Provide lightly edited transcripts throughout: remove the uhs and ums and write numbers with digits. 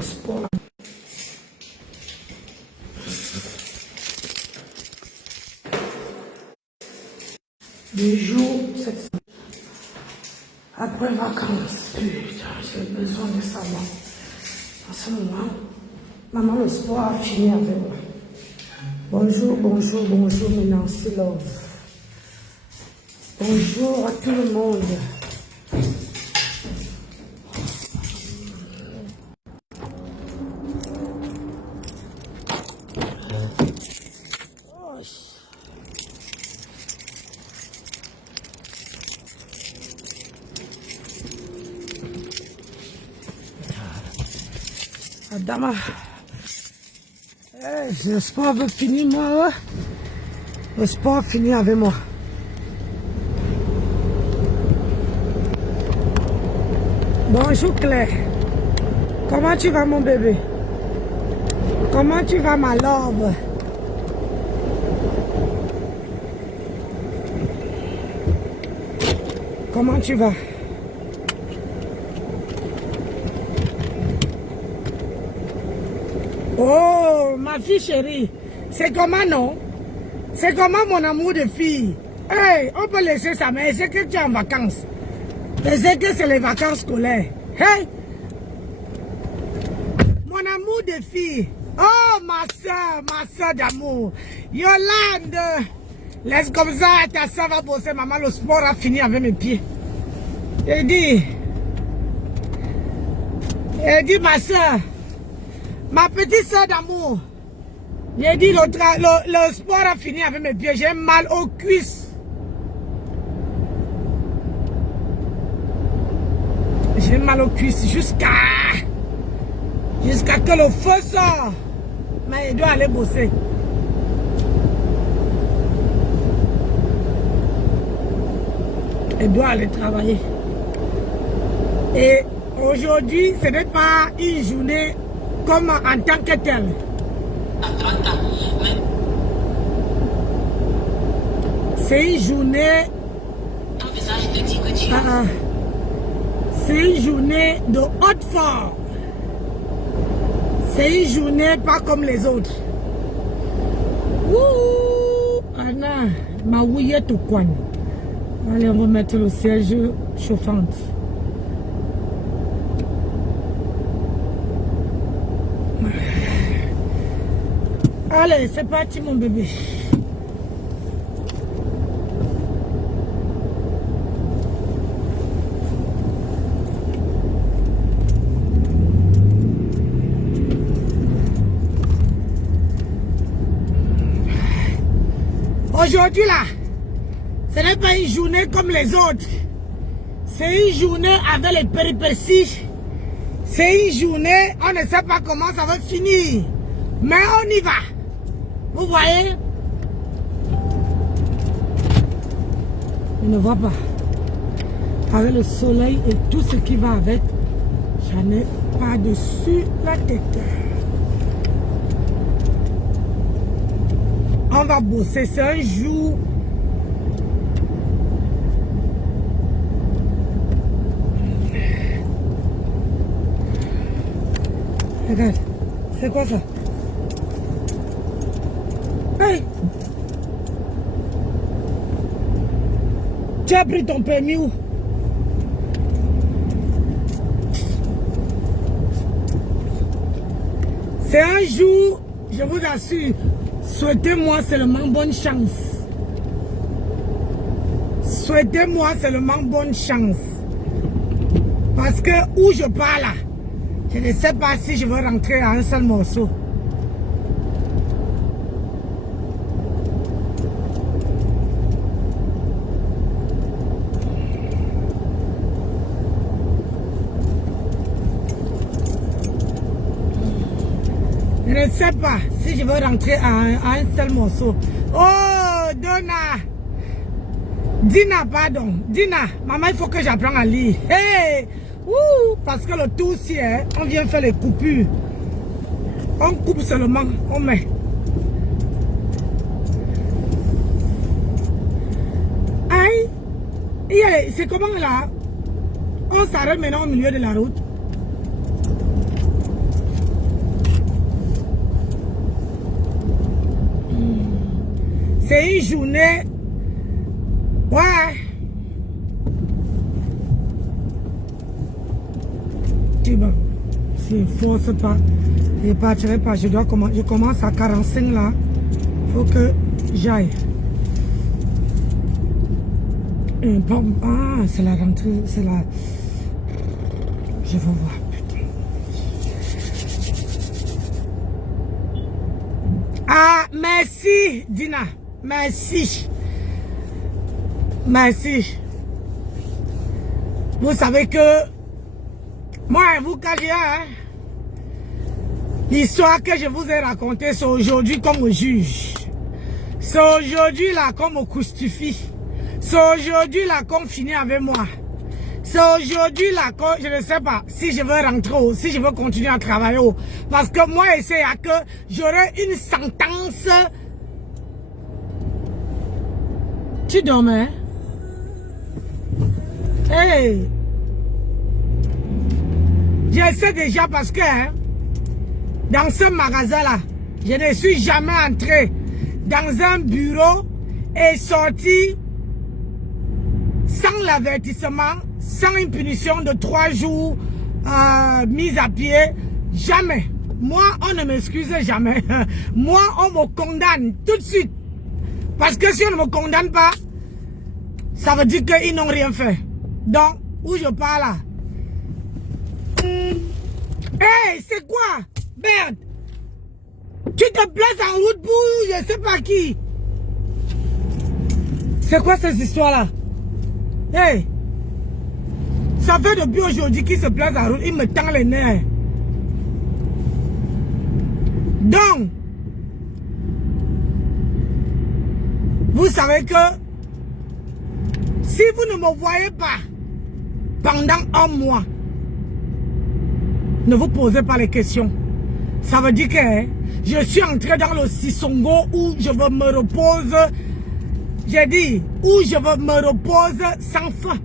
Sport. Des jours, cette semaine. Après vacances, putain, j'ai besoin de savoir. En ce moment, maman, le sport a fini avec moi. Bonjour, bonjour, bonjour, mes Nancy Love. Bonjour à tout le monde. Adama, le sport veut finir, moi. Le sport finit avec moi. Bonjour Claire. Comment tu vas mon bébé? Comment tu vas ma love? Comment tu vas? Oh, ma fille chérie, c'est comment non? C'est comment mon amour de fille? Hey, on peut laisser ça, mais c'est que tu es en vacances. C'est que c'est les vacances scolaires. Hey, mon amour de fille. Oh, ma soeur d'amour. Yolande, laisse comme ça, ta soeur va bosser. Maman, le sport a fini avec mes pieds. Elle dit, ma soeur. Ma petite soeur d'amour, j'ai dit le sport a fini avec mes pieds, j'ai mal aux cuisses. J'ai mal aux cuisses jusqu'à que le feu sort. Mais il doit aller bosser. Il doit aller travailler. Et aujourd'hui, ce n'est pas une journée comme en tant que tel. C'est une journée. C'est une journée de haute forme. C'est une journée pas comme les autres. Ouh, Anna, ma ouillette au coin. Allez, on va mettre le siège chauffant. Allez, c'est parti mon bébé. Aujourd'hui là, ce n'est pas une journée comme les autres. C'est une journée avec les péripéties. C'est une journée, on ne sait pas comment ça va finir. Mais on y va. Vous voyez? Je ne vois pas. Avec le soleil et tout ce qui va avec, j'en ai pas dessus la tête. On va bosser, c'est un jour. Regarde, c'est quoi ça? Hey! Tu as pris ton permis où? C'est un jour, je vous assure, souhaitez-moi seulement bonne chance. Souhaitez-moi seulement bonne chance. Parce que où je pars là, je ne sais pas si je veux rentrer à un seul morceau. ne sais pas si je vais rentrer à un seul morceau. Oh, Donna. Dina, pardon. Dina, maman, il faut que j'apprenne à lire. Hey! Ouh, parce que le tout aussi, hein, on vient faire les coupures. On coupe seulement, on met. Aïe! C'est comment là? On s'arrête maintenant au milieu de la route. C'est une journée. Ouais. Tu vois, si je force pas, je partirai pas. Je commence à 45 là. Faut que j'aille. Bon, ah, c'est la rentrée, c'est la. Je vais voir, putain. Ah, merci, Dina. Merci. Merci. Vous savez que moi, vous cachez, hein, l'histoire que je vous ai racontée, c'est aujourd'hui qu'on me juge. C'est aujourd'hui là qu'on me justifie. C'est aujourd'hui là qu'on finit avec moi. C'est aujourd'hui là que je ne sais pas si je veux rentrer ou si je veux continuer à travailler. Parce que moi, c'est à que j'aurai une sentence. Tu dormais? Hey! Je sais déjà parce que hein, dans ce magasin-là, je ne suis jamais entré dans un bureau et sorti sans l'avertissement, sans une punition de 3 jours mise à pied. Jamais. Moi, on ne m'excuse jamais. Moi, on me condamne tout de suite. Parce que si on ne me condamne pas, ça veut dire qu'ils n'ont rien fait. Donc, où je parle là? Hey, c'est quoi? Merde! Tu te places en route pour je sais pas qui. C'est quoi cette histoire-là? Hey! Ça fait depuis aujourd'hui qu'il se place en route, il me tend les nerfs. Donc, vous savez que si vous ne me voyez pas pendant un mois, ne vous posez pas les questions. Ça veut dire que je suis entré dans le Sissongo où je me repose. J'ai dit, où je me repose sans fin.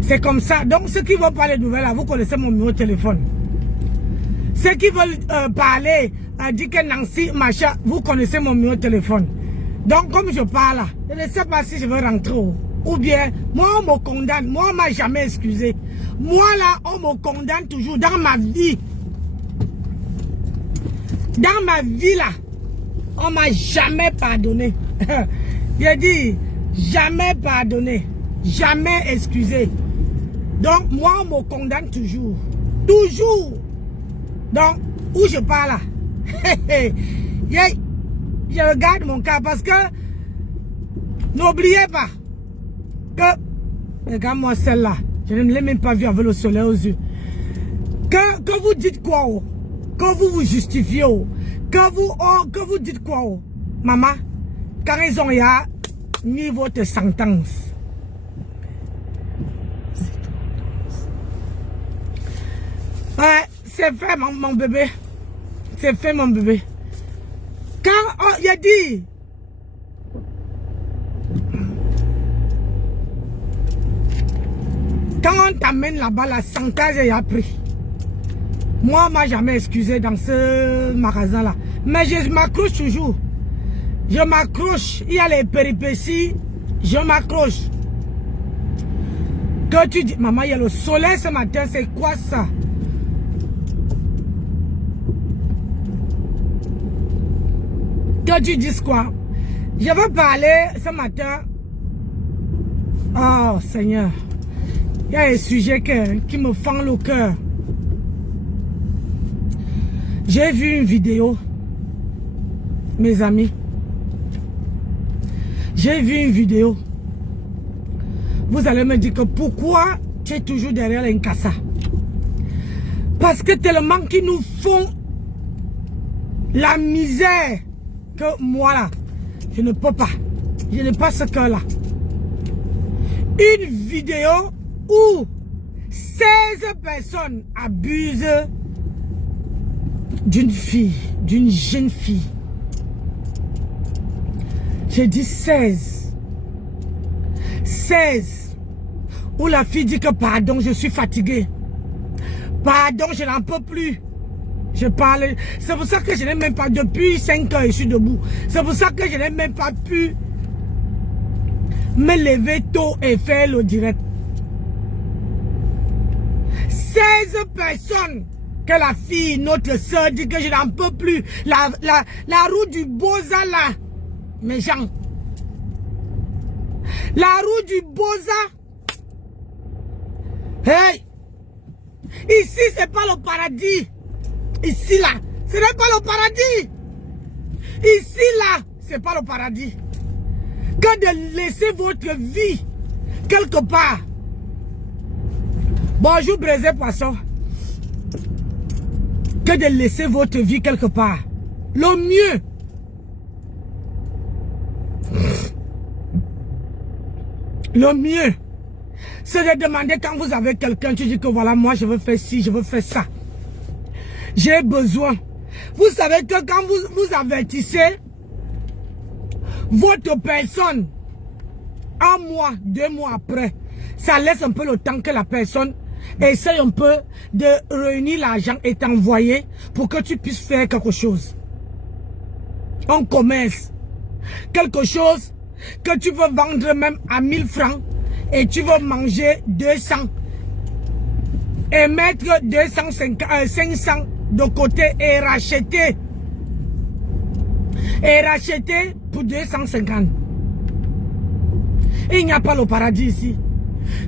C'est comme ça. Donc, ceux qui vont parler de nouvelles, là, vous connaissez mon numéro de téléphone. Ceux qui veulent parler, dire que Nancy, machin, vous connaissez mon numéro de téléphone. Donc, comme je parle là, je ne sais pas si je vais rentrer ou bien, moi, on me condamne. Moi, on ne m'a jamais excusé. Moi, là, on me condamne toujours dans ma vie. Dans ma vie, là, on ne m'a jamais pardonné. J'ai dit, jamais pardonné. Jamais excusé. Donc, moi, on me condamne toujours. Toujours. Donc, où je parle là, je regarde mon cas parce que n'oubliez pas que, regarde-moi celle-là, je ne l'ai même pas vue avec le soleil aux yeux. Que vous dites quoi, oh? Que vous vous justifiez, oh? Que vous dites quoi, oh? Maman, quand ils ont mis votre sentence, ouais, c'est fait mon bébé. C'est fait mon bébé. Quand il a dit, quand on t'amène là-bas, la sentence est pris. Moi, on m'a jamais excusé dans ce magasin-là. Mais je m'accroche toujours. Je m'accroche. Il y a les péripéties. Je m'accroche. Que tu dis, maman, il y a le soleil ce matin, c'est quoi ça? Que tu dises quoi? Je vais parler ce matin. Oh Seigneur. Il y a un sujet qui me fend le cœur. J'ai vu une vidéo. Mes amis. J'ai vu une vidéo. Vous allez me dire que pourquoi tu es toujours derrière l'Inkasa? Parce que tellement qu'ils nous font La misère que moi là, je ne peux pas. Je n'ai pas ce cœur-là. Une vidéo où 16 personnes abusent d'une fille, d'une jeune fille. J'ai dit 16. 16. Où la fille dit que pardon, je suis fatiguée. Pardon, je n'en peux plus. Je parle. C'est pour ça que je n'ai même pas, depuis 5 heures, je suis debout. C'est pour ça que je n'ai même pas pu me lever tôt et faire le direct. 16 personnes que la fille, notre soeur, dit que je n'en peux plus. La roue du Boza là. Mes gens. La roue du Boza. Hey. Ici, c'est pas le paradis. Ici, là, ce n'est pas le paradis. Ici, là, c'est pas le paradis. Que de laisser votre vie quelque part. Bonjour, braisé poisson. Que de laisser votre vie quelque part. Le mieux. Le mieux. C'est de demander quand vous avez quelqu'un, tu dis que voilà, moi je veux faire ci, je veux faire ça. J'ai besoin. Vous savez que quand vous avertissez votre personne, 1 mois, 2 mois après, ça laisse un peu le temps que la personne essaye un peu de réunir l'argent et t'envoyer pour que tu puisses faire quelque chose. Un commerce. Quelque chose que tu veux vendre même à 1000 francs et tu veux manger 200 et mettre 500 de côté et racheter. Et racheter pour 250. Il n'y a pas le paradis ici.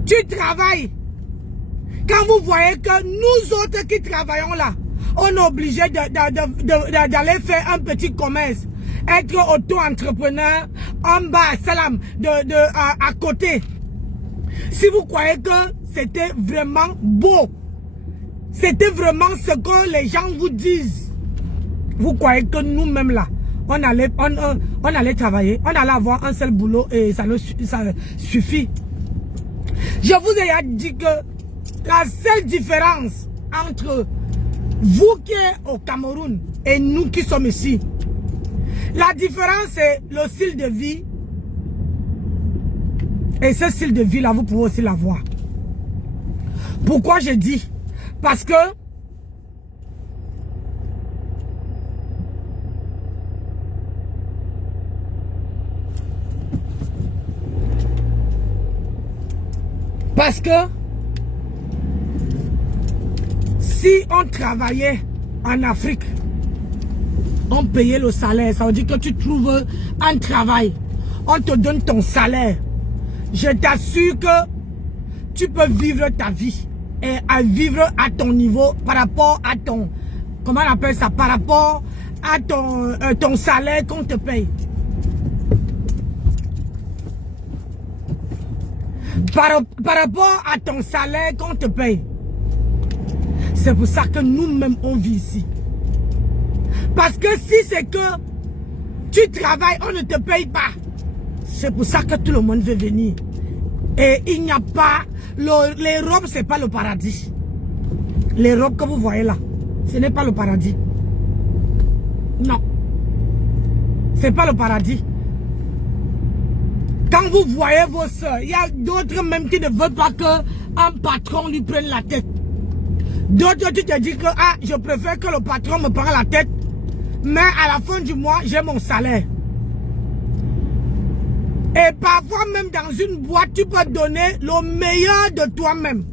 Tu travailles. Quand vous voyez que nous autres qui travaillons là, on est obligé d'aller faire un petit commerce, être auto-entrepreneur, en bas, salam, à côté. Si vous croyez que c'était vraiment beau, c'était vraiment ce que les gens vous disent, vous croyez que nous-mêmes là, on allait travailler, on allait avoir un seul boulot et ça suffit. Je vous ai dit que la seule différence entre vous qui êtes au Cameroun et nous qui sommes ici, la différence c'est le style de vie. Et ce style de vie là, vous pouvez aussi l'avoir. Pourquoi je dis? Parce que si on travaillait en Afrique, on payait le salaire. Ça veut dire que tu trouves un travail, on te donne ton salaire. Je t'assure que tu peux vivre ta vie et à vivre à ton niveau par rapport à ton, comment on appelle ça, par rapport à ton salaire qu'on te paye. Par rapport à ton salaire qu'on te paye. C'est pour ça que nous-mêmes on vit ici. Parce que si c'est que tu travailles, on ne te paye pas. C'est pour ça que tout le monde veut venir. Et il n'y a pas... L'Europe, ce n'est pas le paradis. L'Europe que vous voyez là, ce n'est pas le paradis. Non. Ce n'est pas le paradis. Quand vous voyez vos soeurs, il y a d'autres même qui ne veulent pas qu'un patron lui prenne la tête. D'autres, tu te dis que ah, je préfère que le patron me prenne la tête, mais à la fin du mois, j'ai mon salaire. Et parfois même dans une boîte, tu peux donner le meilleur de toi-même.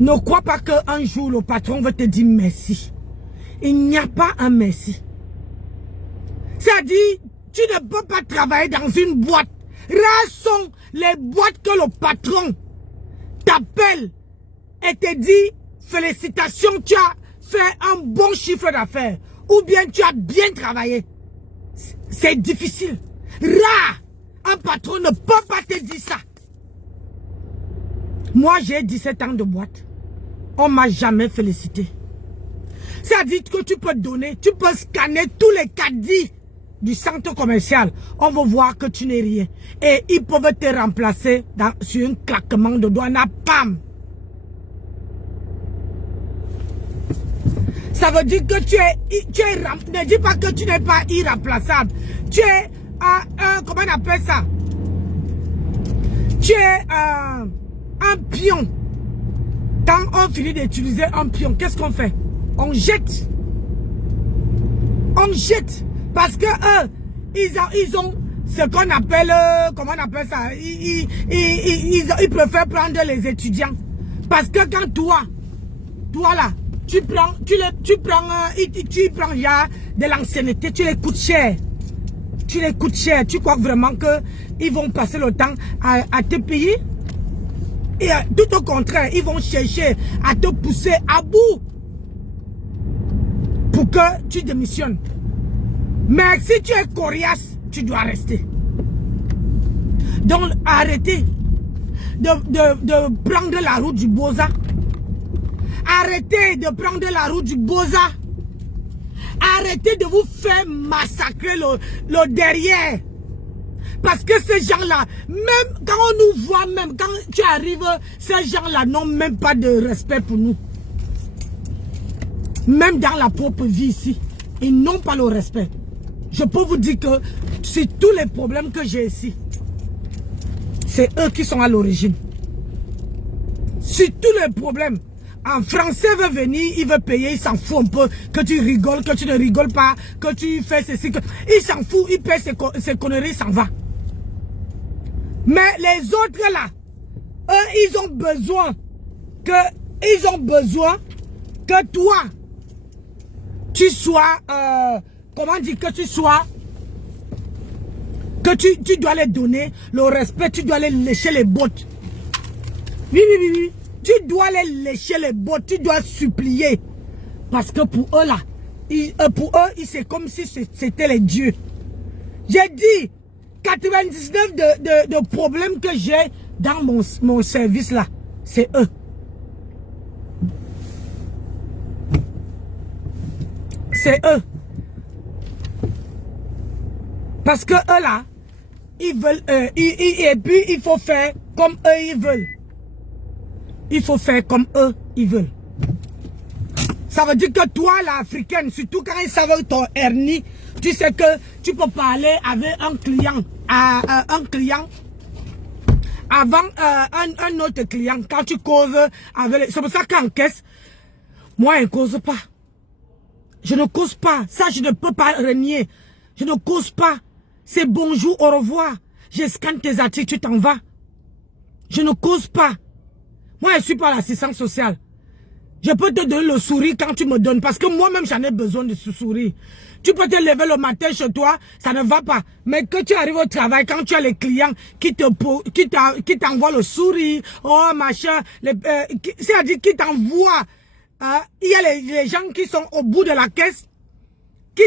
Ne crois pas qu'un jour le patron va te dire merci. Il n'y a pas un merci. C'est-à-dire, tu ne peux pas travailler dans une boîte. Rares sont les boîtes que le patron t'appelle et te dit félicitations, tu as fait un bon chiffre d'affaires. Ou bien tu as bien travaillé. C'est difficile. Rare. Un patron ne peut pas te dire ça. Moi, j'ai 17 ans de boîte. On ne m'a jamais félicité. C'est-à-dire que tu peux donner, tu peux scanner tous les caddies du centre commercial. On va voir que tu n'es rien. Et ils peuvent te remplacer sur un claquement de doigts. Pam! Ça veut dire que tu es ne dis pas que tu n'es pas irremplaçable. Tu es comment on appelle ça? Tu es un pion. Quand on finit d'utiliser un pion, qu'est-ce qu'on fait? On jette. On jette. Parce que eux, ils ont ce qu'on appelle, comment on appelle ça? Ils préfèrent prendre les étudiants. Parce que quand toi là, tu prends déjà de l'ancienneté, tu les coûtes cher. Tu les coûtes cher. Tu crois vraiment qu'ils vont passer le temps à te payer? Et tout au contraire, ils vont chercher à te pousser à bout pour que tu démissionnes. Mais si tu es coriace, tu dois rester. Donc arrêtez de prendre la route du Boza. Arrêtez de prendre la route du Boza. Arrêtez de vous faire massacrer le derrière. Parce que ces gens-là, même quand on nous voit, même quand tu arrives, ces gens-là n'ont même pas de respect pour nous. Même dans la propre vie ici, ils n'ont pas le respect. Je peux vous dire que sur tous les problèmes que j'ai ici, c'est eux qui sont à l'origine. Sur tous les problèmes, un Français veut venir, il veut payer, il s'en fout un peu, que tu rigoles, que tu ne rigoles pas, que tu fais ceci, il s'en fout, il paie ses conneries, il s'en va. Mais les autres là, eux, ils ont besoin que toi, tu sois, comment dire, que tu sois, que tu dois les donner le respect, tu dois les lécher les bottes. Oui. Tu dois les lécher les bottes, tu dois supplier. Parce que pour eux là, c'est comme si c'était les dieux. J'ai dit, 99 de problèmes que j'ai dans mon service là, c'est eux. C'est eux. Parce que eux là, ils veulent, et puis il faut faire comme eux ils veulent. Il faut faire comme eux ils veulent. Ça veut dire que toi l'Africaine, surtout quand ils savent ton hernie, tu sais que tu peux parler avec un client avant un autre client. Quand tu causes avec... C'est pour ça qu'en caisse, moi je ne cause pas. Je ne cause pas. Ça je ne peux pas renier. Je ne cause pas. C'est bonjour, au revoir. Je scanne tes articles, tu t'en vas. Je ne cause pas. Moi je ne suis pas l'assistante sociale. Je peux te donner le sourire quand tu me donnes. Parce que moi-même, j'en ai besoin de ce sourire. Tu peux te lever le matin chez toi, ça ne va pas. Mais que tu arrives au travail, quand tu as les clients qui t'envoient le sourire, oh machin, c'est-à-dire qui t'envoient. Il y a les gens qui sont au bout de la caisse, qui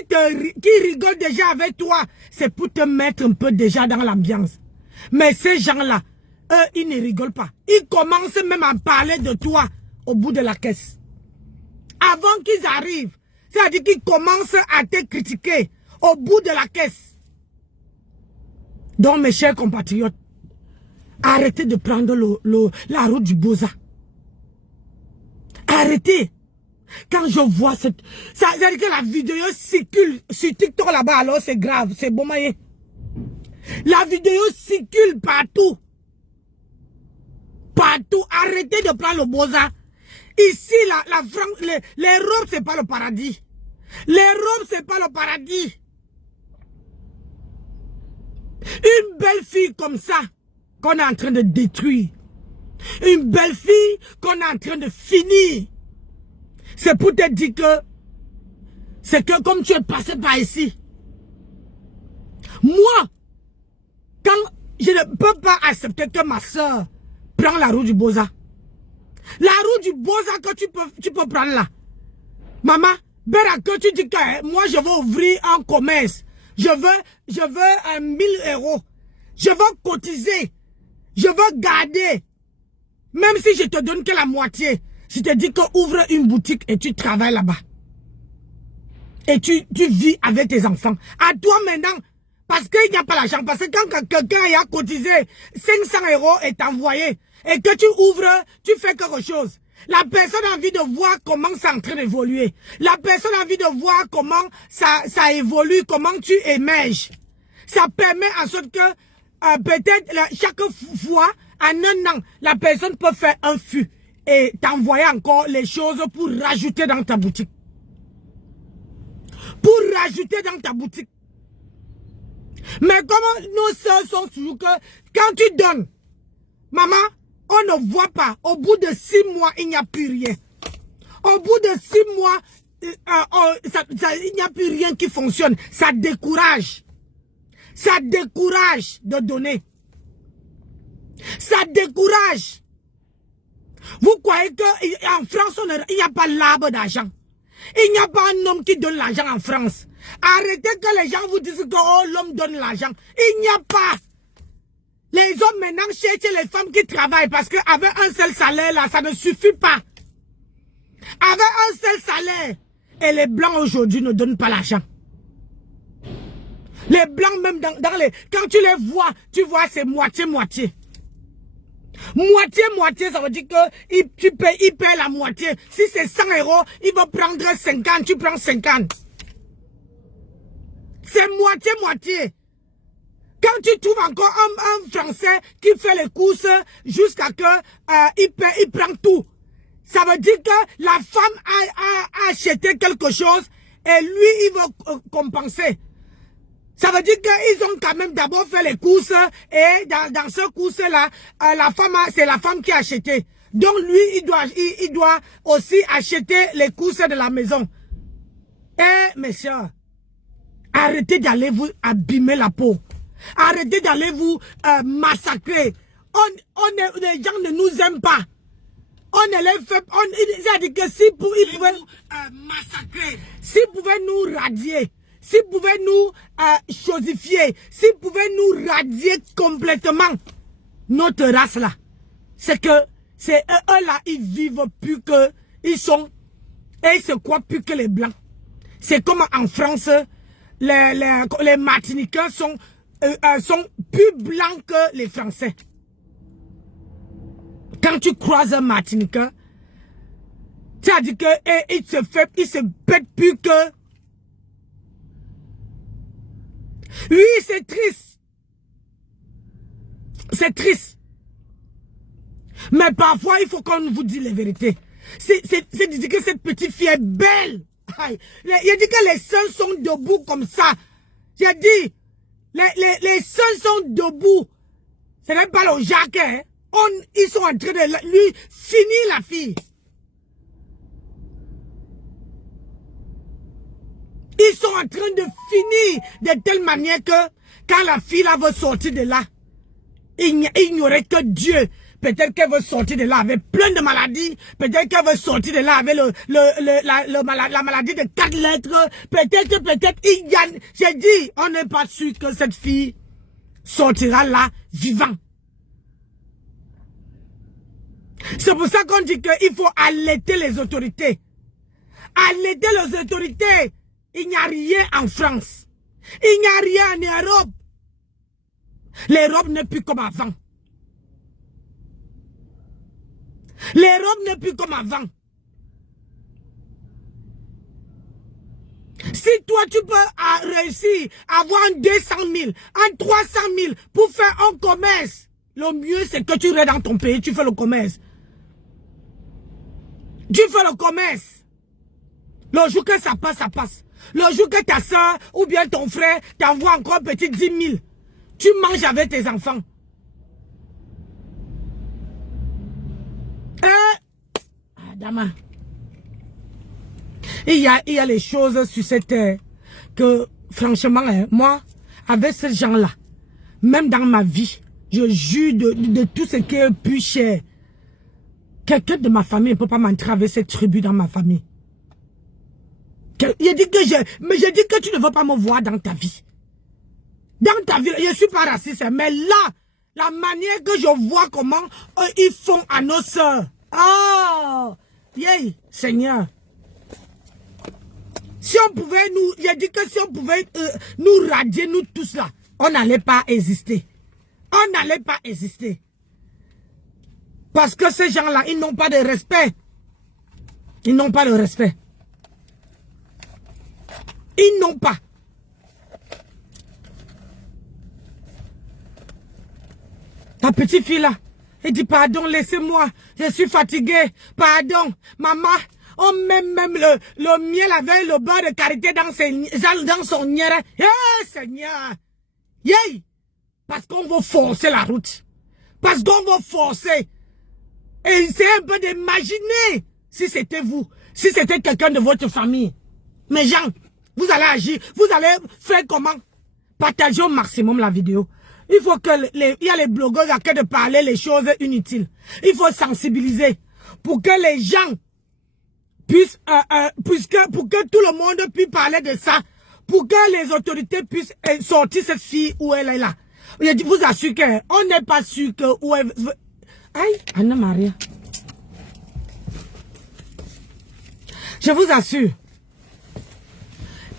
rigolent déjà avec toi. C'est pour te mettre un peu déjà dans l'ambiance. Mais ces gens-là, eux, ils ne rigolent pas. Ils commencent même à parler de toi au bout de la caisse. Avant qu'ils arrivent, c'est-à-dire qu'ils commencent à te critiquer au bout de la caisse. Donc, mes chers compatriotes, arrêtez de prendre la route du Boza. Arrêtez. Quand je vois cette... C'est-à-dire que la vidéo circule sur TikTok là-bas, alors c'est grave, c'est bon moyen. La vidéo circule partout. Partout. Arrêtez de prendre le Boza. Ici, les robes, c'est pas le paradis. Les robes, c'est pas le paradis. Une belle fille comme ça, qu'on est en train de détruire. Une belle fille qu'on est en train de finir. C'est pour te dire que, c'est que comme tu es passé par ici. Moi, quand je ne peux pas accepter que ma soeur prenne la route du Boza. La route du Boza que tu peux prendre là. Maman, Béra, que tu dis que moi je veux ouvrir un commerce. Je veux 1000 €. Je veux cotiser. Je veux garder. Même si je te donne que la moitié. Je te dis que ouvre une boutique et tu travailles là-bas. Et tu vis avec tes enfants. À toi maintenant, parce qu'il n'y a pas l'argent. Parce que quand quelqu'un a cotisé 500 € est envoyé et que tu ouvres, tu fais quelque chose. La personne a envie de voir comment c'est en train d'évoluer. La personne a envie de voir comment ça évolue, comment tu émerges. Ça permet en sorte que peut-être chaque fois, en un an, la personne peut faire un fût et t'envoyer encore les choses pour rajouter dans ta boutique. Pour rajouter dans ta boutique. Mais comment nos soeurs sont toujours que quand tu donnes, maman, on ne voit pas. Au bout de 6 mois, il n'y a plus rien. Au bout de 6 mois, il n'y a plus rien qui fonctionne. Ça décourage. Ça décourage de donner. Ça décourage. Vous croyez qu'en France, il n'y a pas l'arbre d'argent. Il n'y a pas un homme qui donne l'argent en France. Arrêtez que les gens vous disent que oh, l'homme donne l'argent. Il n'y a pas. Les hommes maintenant cherchent les femmes qui travaillent parce qu'avec un seul salaire là, ça ne suffit pas. Avec un seul salaire. Et les blancs aujourd'hui ne donnent pas l'argent. Les blancs même dans les... Quand tu les vois, tu vois c'est moitié-moitié. Moitié-moitié, ça veut dire que il paie la moitié. Si c'est 100 €, il va prendre 50, tu prends 50. C'est moitié-moitié. Quand tu trouves encore un Français qui fait les courses jusqu'à que il prend tout. Ça veut dire que la femme a acheté quelque chose et lui, il va compenser. Ça veut dire qu'ils ont quand même d'abord fait les courses et dans ce course-là, c'est la femme qui a acheté. Donc lui, il doit aussi acheter les courses de la maison. Eh, messieurs, arrêtez d'aller vous abîmer la peau. Arrêtez d'aller vous massacrer. Les gens ne nous aiment pas. On ne les fait pas. Il a dit que s'ils pouvaient nous massacrer, s'ils pouvaient nous radier, s'ils pouvaient nous chosifier, s'ils pouvaient nous radier complètement, notre race là, c'est que c'est eux là, ils vivent plus que, ils sont, et ils se croient plus que les blancs. C'est comme en France, les Martiniquais sont plus blancs que les Français. Quand tu croises un Martiniquais, tu as dit que il se bête plus que. Oui, c'est triste. C'est triste. Mais parfois, il faut qu'on vous dise les vérités. C'est dire que cette petite fille est belle. Il a dit que les seins sont debout comme ça. J'ai dit, les seins sont debout. Ce n'est pas le Jacques. Hein. Ils sont en train de lui finir la fille. Ils sont en train de finir de telle manière que quand la fille là veut sortir de là, il n'y aurait que Dieu. Peut-être qu'elle veut sortir de là avec plein de maladies. Peut-être qu'elle veut sortir de là avec la maladie de 4 lettres. Peut-être, il y a... J'ai dit, on n'est pas sûr que cette fille sortira là vivant. C'est pour ça qu'on dit qu'il faut alerter les autorités. Alerter les autorités. Il n'y a rien en France. Il n'y a rien en Europe. L'Europe n'est plus comme avant. L'Europe n'est plus comme avant. Si toi tu peux réussir à avoir un 200 000, un 300 000 pour faire un commerce, le mieux c'est que tu restes dans ton pays, tu fais le commerce. Tu fais le commerce. Le jour que ça passe, ça passe. Le jour que ta soeur ou bien ton frère t'envoie encore un petit 10 000, tu manges avec tes enfants. Dama. Il y a les choses sur cette terre que, franchement, hein, moi, avec ces gens-là, même dans ma vie, je jure de tout ce qui est plus cher. Quelqu'un de ma famille ne peut pas m'entrer avec cette tribu dans ma famille. Je dis que tu ne veux pas me voir dans ta vie. Dans ta vie, je ne suis pas raciste, mais là, la manière que je vois comment ils font à nos soeurs. Oh, yeah, Seigneur. Si on pouvait nous, j'ai dit que si on pouvait nous radier, nous tous là, on n'allait pas exister. On n'allait pas exister. Parce que ces gens-là, ils n'ont pas de respect. Ils n'ont pas de respect. Ils n'ont pas. Ta petite fille là, elle dit pardon, laissez-moi, je suis fatiguée, pardon, maman, on met même le miel avec le beurre de karité dans son nière. Eh Seigneur, yeah. Parce qu'on va forcer la route, parce qu'on va forcer. Et essayez un peu d'imaginer si c'était vous, si c'était quelqu'un de votre famille. Mes gens, vous allez agir, vous allez faire comment? Partagez au maximum la vidéo. Il faut que il y a les blogueurs qui arrêtent de parler les choses inutiles. Il faut sensibiliser pour que les gens puissent, pour que tout le monde puisse parler de ça, pour que les autorités puissent sortir cette fille où elle est là. Je vous assure qu'on n'est pas sûr que où elle... Aïe, Anna Maria. Je vous assure.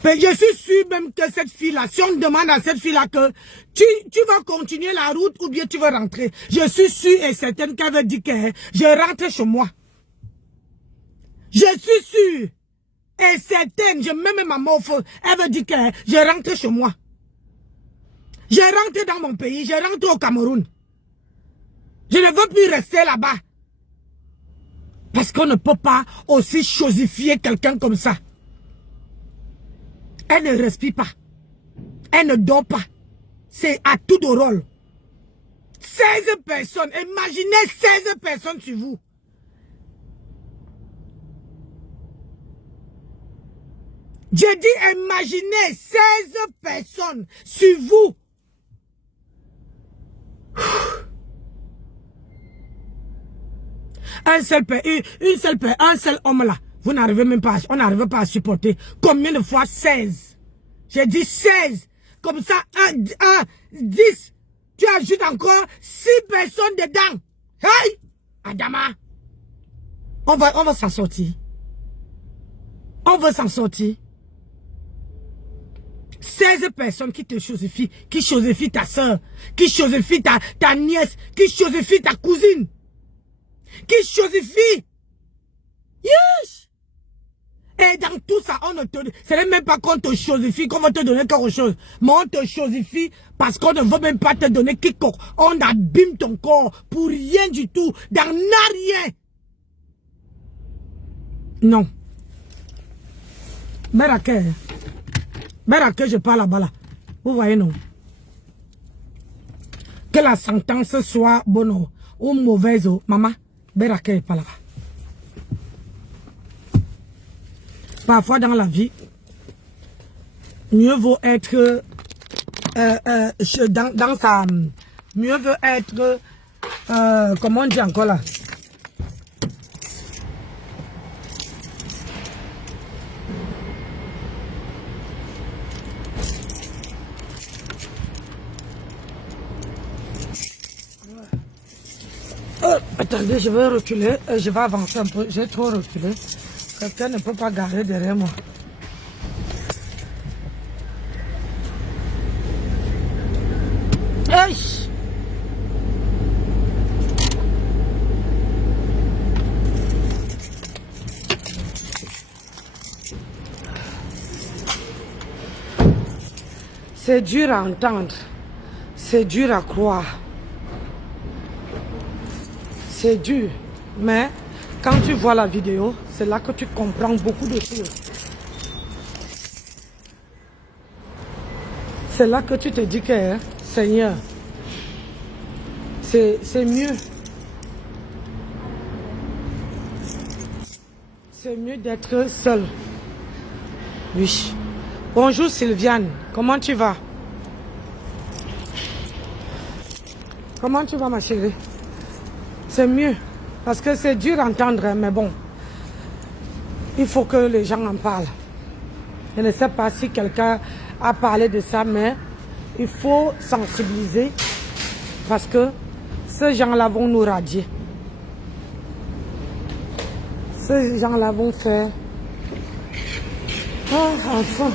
Mais je suis sûr même que cette fille-là, si on demande à cette fille-là que tu vas continuer la route ou bien tu vas rentrer, je suis sûr et certaine qu'elle veut dire que je rentre chez moi. Je suis sûr et certaine, je mets même ma mot au feu, elle veut dire que je rentre chez moi. Je rentre dans mon pays, je rentre au Cameroun. Je ne veux plus rester là-bas. Parce qu'on ne peut pas aussi chosifier quelqu'un comme ça. Elle ne respire pas. Elle ne dort pas. C'est à tout de rôle. 16 personnes. Imaginez 16 personnes sur vous. J'ai dit imaginez 16 personnes sur vous. Un seul homme là. Vous n'arrivez même pas, on n'arrive pas à supporter. Combien de fois 16? J'ai dit 16. Comme ça, 10. Tu ajoutes encore 6 personnes dedans. Hey! Adama. On va s'en sortir. On va s'en sortir. 16 personnes qui te chosifient, qui chosifient ta soeur, qui chosifient ta nièce, qui chosifient ta cousine, qui chosifient. Yes! Et dans tout ça, on ne te... Ce n'est même pas qu'on te chosifie, qu'on va te donner quelque chose. Mais on te chosifie parce qu'on ne veut même pas te donner quiconque. On abîme ton corps pour rien du tout. Dans rien. Non. Berake, je parle là-bas là. Vous voyez, non? Que la sentence soit bonne ou mauvaise, maman, Berake pas là-bas. Parfois dans la vie, mieux vaut être dans sa... Mieux vaut être... comment on dit encore là? Attendez, je vais reculer, je vais avancer un peu, j'ai trop reculé. Quelqu'un ne peut pas garer derrière moi. Hey! C'est dur à entendre, c'est dur à croire. C'est dur, mais quand tu vois la vidéo, c'est là que tu comprends beaucoup de choses. C'est là que tu te dis que, Seigneur, c'est mieux. C'est mieux d'être seul. Oui. Bonjour Sylviane, comment tu vas? Comment tu vas ma chérie? C'est mieux, parce que c'est dur à entendre, mais bon, il faut que les gens en parlent. Je ne sais pas si quelqu'un a parlé de ça, mais il faut sensibiliser, parce que ces gens-là vont nous radier. Ces gens-là vont faire Ah, enfin,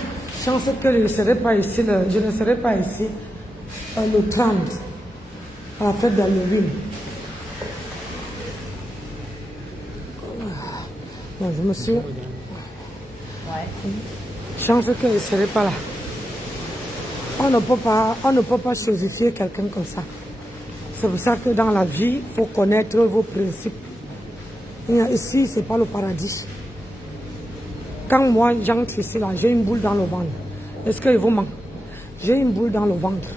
chance que je ne serai pas ici, le 30, à la fête d'Halloween. Bon, je me suis... Ouais. Chance que je ne serai pas là. On ne peut pas chosifier quelqu'un comme ça. C'est pour ça que dans la vie, il faut connaître vos principes. Ici, ce n'est pas le paradis. Quand moi, j'entre ici, là, j'ai une boule dans le ventre. Est-ce que vous manque? J'ai une boule dans le ventre.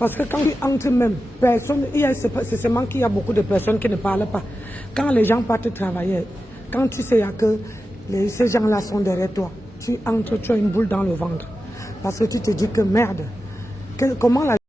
Parce que quand tu entres même, personne, c'est seulement qu'il y a beaucoup de personnes qui ne parlent pas. Quand les gens partent travailler, quand tu sais que ces gens-là sont derrière toi, tu entres, tu as une boule dans le ventre. Parce que tu te dis que merde, comment la